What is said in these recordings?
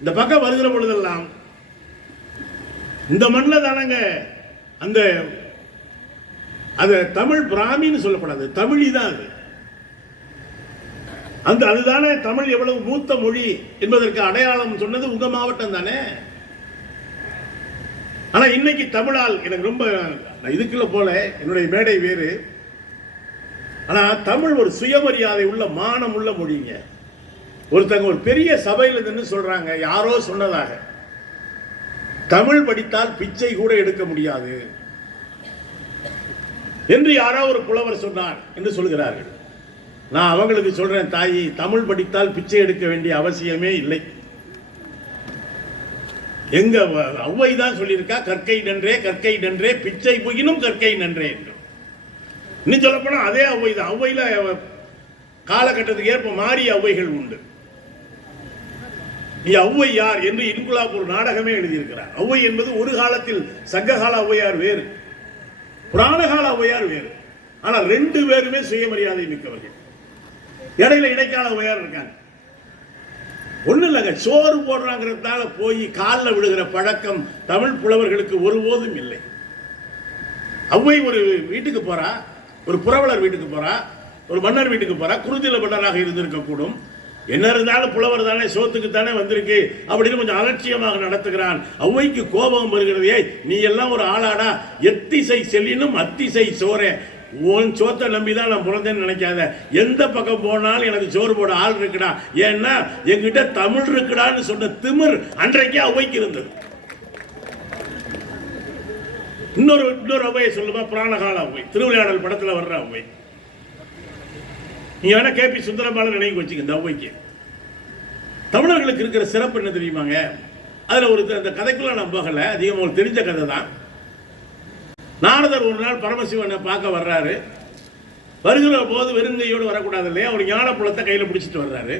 இந்த பக்கம் வருகிற பொழுதெல்லாம் இந்த மண்ணில் தானங்க அந்த அது தமிழ் பிராமின்னு சொல்லப்படாது தமிழி தான் அது. அந்த அதுதானே தமிழ் எவ்வளவு மூத்த மொழி என்பதற்கு அடையாளம் சொன்னது உங்க மாவட்டம் தானே? ஆனா இன்னைக்கு தமிழால் எனக்கு ரொம்ப நான் இதுக்குள்ள போல என்னுடைய மேடை வேறு. ஆனா தமிழ் ஒரு சுயமரியாதை உள்ள மானம் உள்ள மொழிங்க. ஒருத்தங்க ஒரு பெரிய சபையில் நின்று சொல்றாங்க யாரோ சொன்னதாக. தமிழ் படித்தால் பிச்சை கூட எடுக்க முடியாது. என்று யாரோ ஒரு புலவர் சொன்னார் என்று சொல்கிறார்கள். நான் அவங்களுக்கு சொல்றேன் தாயி தமிழ் படித்தால் பிச்சை எடுக்க வேண்டிய அவசியமே இல்லை. எங்க அவ்வை ஔவை தான் சொல்லியிருக்கா கற்கை நன்றே கற்கை நன்றே பிச்சை புகினும் கற்கை நன்றே என்று. இன்னும் சொல்லப்போனா அதே ஔவை தான் ஔவையில காலகட்டத்துக்கு ஏற்ப மாறிய ஔவைகள் உண்டு. நீ ஔவையார் என்று இன்குலாப் ஒரு நாடகமே எழுதியிருக்கிறார். ஔவை என்பது ஒரு காலத்தில் சங்ககால ஔவையார் வேறு புராணகால ஔவையார் வேறு. ஆனா ரெண்டு பேருமே சுயமரியாதை மிக்கவர்கள். இடையில இடைக்கால ஔவையார் இருக்காங்க. ஒண்ணும் இல்லைங்க சோறு போடுறாங்கிறதுனால போய் காலில் விழுகிற பழக்கம் தமிழ் புலவர்களுக்கு ஒருபோதும் இல்லை. ஔவை ஒரு வீட்டுக்கு போறா ஒரு புரவலர் வீட்டுக்கு போறா ஒரு மன்னர் வீட்டுக்கு போறா குருதில மன்னராக இருந்திருக்க கூடும் என்ன இருந்தாலும் புலவர் தானே சோத்துக்கு தானே வந்திருக்கு. அப்படின்னு கொஞ்சம் அலட்சியமாக நடத்துகிறான். ஔவைக்கு கோபம் வருகிறதே நீ எல்லாம் ஒரு ஆளாடா. எத்திசை செல்லினும் அத்திசை சோரே உன் சோத்தை நம்பி தான் நான் பிறந்தேன்னு நினைக்காத. எந்த பக்கம் போனாலும் எனக்கு சோறு போட ஆள் இருக்குடா. ஏன்னா என்கிட்ட தமிழ் இருக்குடான்னு சொன்ன திமிர் அன்றைக்கே அவைக்கு இருந்தது. இன்னொரு இன்னொரு அவையை சொல்லுமா? புராணகால அவை திருவிளையாடல் படத்தில் வர்ற அவை நீங்க வேணா கேபி சுந்தரபாலன் நினைவு வச்சுங்க இந்த ஔவைக்கு தமிழர்களுக்கு இருக்கிற சிறப்பு என்ன தெரியுமாங்க? அதுல ஒரு அந்த கதைக்குள்ள நான் போகலை அதிகம் உங்களுக்கு தெரிஞ்ச கதை தான். நாரதர் ஒரு நாள் பரமசிவனை பார்க்க வர்றாரு. வருகிற போது வெறுங்கையோடு வரக்கூடாது இல்லையா? ஒரு ஞான புலத்தை கையில் பிடிச்சிட்டு வர்றாரு.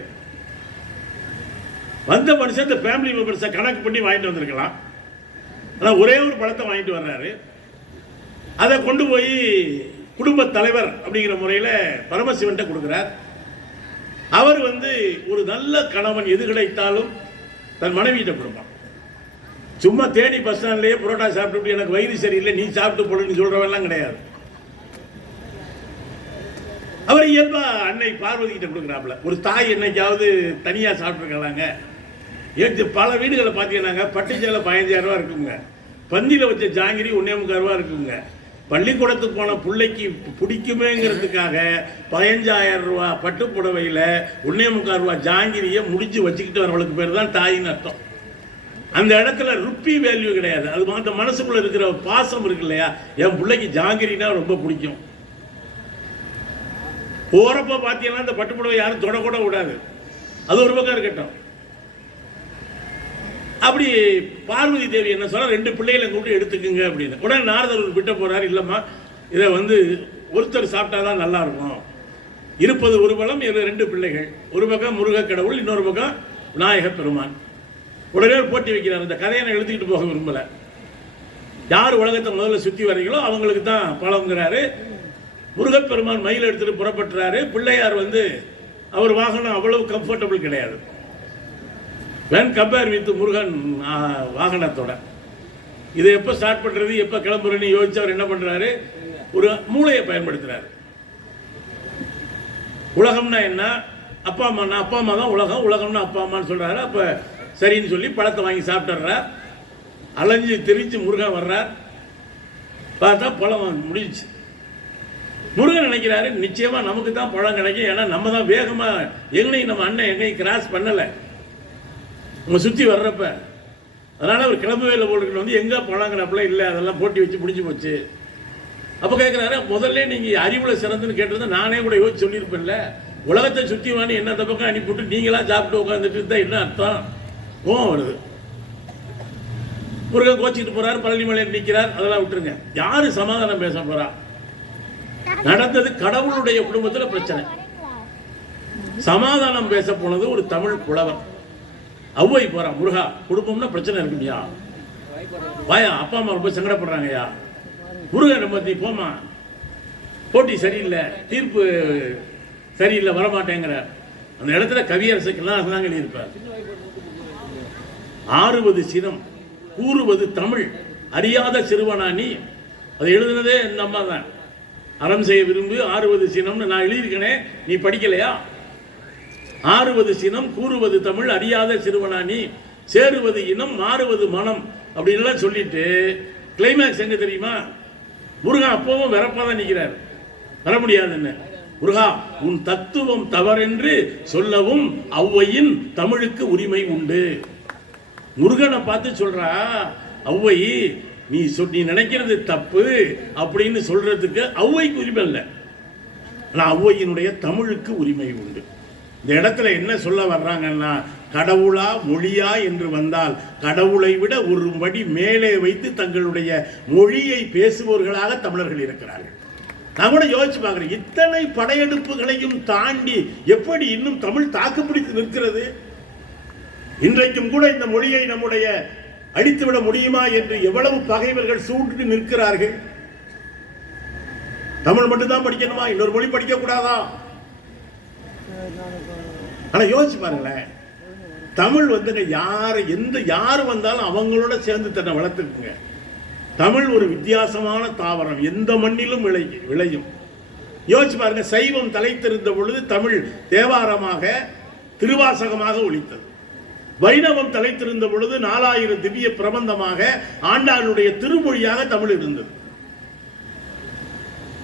வந்த மனுஷன் இந்த ஃபேமிலி மெம்பர்ஸை கணக்கு பண்ணி வாங்கிட்டு வந்திருக்கலாம். ஆனால் ஒரே ஒரு பழத்தை வாங்கிட்டு வர்றாரு. அதை கொண்டு போய் குடும்ப தலைவர் அப்படிங்கிற முறையில் பரமசிவன்ட்ட கொடுக்குறார். அவர் வந்து ஒரு நல்ல கணவன் எது கிடைத்தாலும் தன் மனைவியிட்ட கொடுப்பான். சும்மா தேடி பஸ் ஸ்டாண்ட்லேயே புரோட்டா சாப்பிட்டு எனக்கு வயிறு சரியில்லை நீ சாப்பிட்டு போடுன்னு சொல்கிறவெல்லாம் கிடையாது. அவர் இயல்பா அன்னை பார்வதி கிட்ட கொடுக்குறாப்புல. ஒரு தாய் என்னைக்காவது தனியாக சாப்பிட்ருக்கலாங்க ஏற்று பல வீடுகளை பார்த்தீங்கன்னாங்க. பட்டுச்சேலை பதினஞ்சாயிரம் ரூபா இருக்குங்க. பந்தியில் வச்ச ஜாங்கிரி ஒன்றே முக்கால் ரூபா இருக்குங்க. பள்ளிக்கூடத்துக்கு போன பிள்ளைக்கு பிடிக்குமேங்கிறதுக்காக பதினஞ்சாயிரம் ரூபா பட்டு புடவையில் ஒன்னே முக்கால் ரூபா ஜாங்கிரியை முடிச்சு வச்சுக்கிட்டு வரவளுக்கு பேர் தான் தாயின்னு அர்த்தம். அந்த இடத்துல ருப்பி வேல்யூ கிடையாது. அது அந்த மனசுக்குள்ள இருக்கிற பாசம் இருக்கு இல்லையா? என் பிள்ளைக்கு ஜாங்கிரினா ரொம்ப பிடிக்கும். போறப்ப பார்த்தீங்கன்னா இந்த பட்டுப்புடவை யாரும் தொடக்கூட விடாது. அது ஒரு பக்கம் இருக்கட்டும். அப்படி பார்வதி தேவி என்ன சொல்ல ரெண்டு பிள்ளைகளை கூப்பிட்டு எடுத்துக்குங்க அப்படின்னு. உடனே நாரதர் விட்டு விட்ட போறாரு இதை வந்து ஒருத்தர் சாப்பிட்டாதான் நல்லா இருக்கும். இருப்பது ஒரு பலம் ரெண்டு பிள்ளைகள். ஒரு பக்கம் முருகக் கடவுள் இன்னொரு பக்கம் விநாயகப் பெருமான். உடனே போட்டி வைக்கிறார். இந்த கதையை நான் எழுதிக்கிட்டு போக விரும்பல. யார் உலகத்தை முதல்ல சுற்றி வரீங்களோ அவங்களுக்கு தான் பழங்கிறாரு முருகப்பெருமான் மயில் எடுத்துட்டு புறப்பட்டுறாரு. பிள்ளையார் வந்து அவர் வாகனம் அவ்வளவு கம்ஃபர்டபுள் கிடையாது. வென் கம்பேர் வித் முருகன் வாகனத்தோட இதை எப்போ ஸ்டார்ட் பண்ணுறது எப்போ கிளம்புறேன்னு யோசிச்சு அவர் என்ன பண்ணுறாரு ஒரு மூளையை பயன்படுத்துகிறாரு உலகம்னா என்ன? அப்பா அம்மானா அப்பா அம்மா தான் உலகம். உலகம்னா அப்பா அம்மான்னு சொல்கிறாரு அப்போ சரின்னு சொல்லி பழத்தை வாங்கி சாப்பிட்டுறார் அலைஞ்சு திரிச்சு முருகன் வர்றார். பார்த்தா பழம் முடிஞ்சுச்சு. முருகன் நினைக்கிறாரு நிச்சயமாக நமக்கு தான் பழம் கிடைக்கும். ஏன்னா நம்ம தான் வேகமாக எங்கனையும் நம்ம அண்ணன் எங்கேயும் கிராஸ் பண்ணலை. நம்ம சுற்றி வர்றப்ப அதனால் அவர் கிளம்பவே இல்லை போட்டுக்கிட்டு வந்து எங்கே போனாங்கிறப்பெல்லாம் இல்லை அதெல்லாம் போட்டி வச்சு முடிஞ்சு போச்சு. அப்போ கேட்குறாரு முதல்ல நீங்கள் அறிவில் சிறந்துன்னு கேட்டதை நானே கூட யோசிச்சு சொல்லியிருப்பேன்ல. உலகத்தை சுற்றி வாணி என்ன பக்கம் அனுப்பிவிட்டு நீங்களாம் சாப்பிட்டு உட்காந்துட்டு இருந்தால் என்ன அர்த்தம்? கோவம் வருது. முருகன் கோச்சிக்கிட்டு போகிறார் பழனிமலையில் நிற்கிறார் அதெல்லாம் விட்டுருங்க. யார் சமாதானம் பேச போகிறா நடந்தது கடவுளுடைய குடும்பத்தில் பிரச்சனை. சமாதானம் பேச போனது ஒரு தமிழ் புலவர். ஔவை போகிறான் முருகா குடும்பம்னா பிரச்சனை இருக்குமியா வாயா அப்பா அம்மா ரொம்ப சங்கடப்படுறாங்கய்யா. முருகன் நம்ம நீ போமா போட்டி சரியில்லை தீர்ப்பு சரியில்லை வரமாட்டேங்கிற. அந்த இடத்துல கவியரசுக்கெல்லாம் அதுதான் எழுதியிருப்பார். ஆறுவது சினம் கூறுவது தமிழ் அறியாத சிறுவனா நீ? அதை எழுதுனதே இந்த அம்மா தான் அறம் செய்ய விரும்பு ஆறுவது சினம்னு நான் எழுதியிருக்கேனே நீ படிக்கலையா? ஆறுவது சினம் கூறுவது தமிழ் அறியாத சிறுவனா நீ? சேருவது இனம் மாறுவது மனம். அப்படின்லாம் சொல்லிட்டு கிளைமேக்ஸ் எங்க தெரியுமா? முருகன் அப்பவும் வெறப்பா தான் நிற்கிறார் வர முடியாதுன்னு முருகா உன் தத்துவம் தவறென்று சொல்லவும் ஔவையின் தமிழுக்கு உரிமை உண்டு. முருகனை பார்த்து சொல்றா ஔவை நீ சொல் நீ நினைக்கிறது தப்பு அப்படின்னு சொல்றதுக்கு ஔவைக்கு உரிமை இல்லை. ஆனால் ஔவையினுடைய தமிழுக்கு உரிமை உண்டு. இந்த இடத்துல என்ன சொல்ல வர்றாங்கன்னா கடவுளா மொழியா என்று வந்தால் கடவுளை விட ஒரு படி மேலே வைத்து தங்களுடைய மொழியை பேசுபவர்களாக தமிழர்கள் இருக்கிறார்கள். நான் கூட யோசிச்சு பார்க்குறேன் இத்தனை படையெடுப்புகளையும் தாண்டி எப்படி இன்னும் தமிழ் தாக்குப்பிடித்து நிற்கிறது? இன்றைக்கும் கூட இந்த மொழியை நம்முடைய அழித்துவிட முடியுமா என்று எவ்வளவு பகைவர்கள் சூழ்ந்து நிற்கிறார்கள்? தமிழ் மட்டும்தான் படிக்கணுமா? இன்னொரு மொழி படிக்கக்கூடாதா? ஆனால் யோசிச்சு பாருங்களேன். தமிழ் வந்துங்க யார் எந்த யார் வந்தாலும் அவங்களோட சேர்ந்து தன்னை வளர்த்துக்குங்க. தமிழ் ஒரு வித்தியாசமான தாவரம். எந்த மண்ணிலும் விளை விளையும். யோசிச்சு பாருங்க சைவம் தலைத்திருந்த பொழுது தமிழ் தேவாரமாக திருவாசகமாக ஒழித்தது வைணவம் தலைத்திருந்த பொழுது நாலாயிரம் திவ்ய பிரபந்தமாக ஆண்டாளுடைய திருமொழியாக தமிழ் இருந்தது.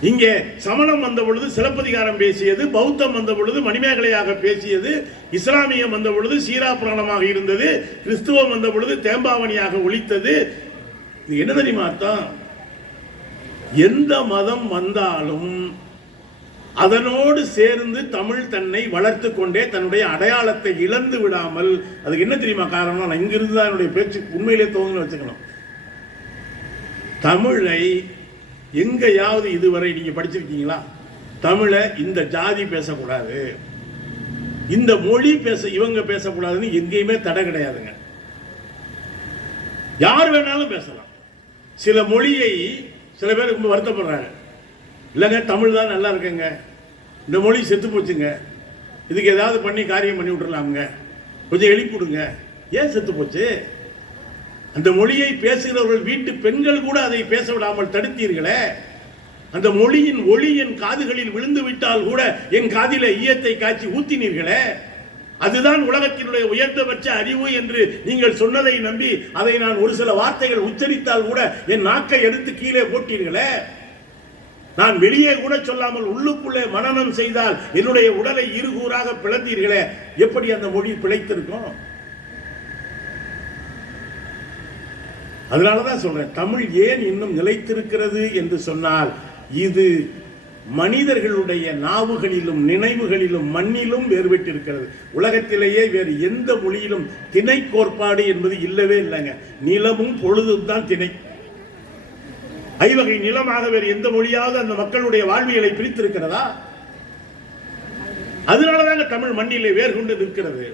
இங்கே சமணம் வந்த பொழுது சிலப்பதிகாரம் பேசியது பௌத்தம் வந்த பொழுது மணிமேகலையாக பேசியது இஸ்லாமியம் வந்த பொழுது சீரா புராணமாக இருந்தது கிறிஸ்துவம் வந்த பொழுது தேம்பாவணியாக ஒழித்தது. இது என்ன தெரியுமா அர்த்தம்? எந்த மதம் வந்தாலும் அதனோடு சேர்ந்து தமிழ் தன்னை வளர்த்து கொண்டே தன்னுடைய அடையாளத்தை இழந்து விடாமல் அதுக்கு என்ன தெரியுமா காரணம் நான் இங்கிருந்து தான் என்னுடைய பேச்சு உண்மையிலே துவங்கன்னு வச்சுக்கணும். தமிழை எங்கேயாவது இதுவரை நீங்கள் படிச்சிருக்கீங்களா? தமிழை இந்த ஜாதி பேசக்கூடாது. இந்த மொழி பேச இவங்க பேசக்கூடாதுன்னு எங்கேயுமே தடை கிடையாதுங்க. யார் வேணாலும் பேசலாம். சில மொழியை சில பேர் ரொம்ப வருத்தப்படுறாங்க. இல்லைங்க தமிழ் தான் நல்லா இருக்குங்க. இந்த மொழி செத்து போச்சுங்க. இதுக்கு ஏதாவது பண்ணி காரியம் பண்ணி விட்டுறலாமுங்க. கொஞ்சம் எழுப்பி விடுங்க. ஏன் செத்து போச்சு? அந்த மொழியை பேசுகிறவர்கள் வீட்டு பெண்கள் கூட அதை பேச விடாமல் தடுத்தீர்களே. அந்த மொழியின் ஒளி என் காதுகளில் விழுந்து விட்டால் கூட என் காதில ஈயத்தை காய்ச்சி ஊத்தினீர்களே. அதுதான் உலகத்தினுடைய உயர்ந்தபட்ச அறிவு என்று நீங்கள் சொன்னதை நம்பி அதை நான் ஒரு சில வார்த்தைகள் உச்சரித்தால் கூட என் நாக்கை எடுத்து கீழே போட்டீர்களே. நான் வெளியே கூட சொல்லாமல் உள்ளுக்குள்ளே மனனம் செய்தால் என்னுடைய உடலை இருகூறாக பிளந்தீர்களே. எப்படி அந்த மொழி பிழைத்திருக்கும்? அதனால தான் சொல்றேன் தமிழ் ஏன் இன்னும் நிலைத்திருக்கிறது என்று சொன்னால் இது மனிதர்களுடைய நாவுகளிலும் நினைவுகளிலும் மண்ணிலும் வேறுபட்டிருக்கிறது. உலகத்திலேயே வேறு எந்த மொழியிலும் திணை கோட்பாடு என்பது இல்லவே இல்லைங்க. நிலமும் பொழுதும் தான் திணை. ஐவகை நிலமாக வேறு எந்த மொழியாவது அந்த மக்களுடைய வாழ்வியலை பிரித்திருக்கிறதா? அதனாலதாங்க தமிழ் மண்ணிலே வேர்கொண்டு நிற்கிறது.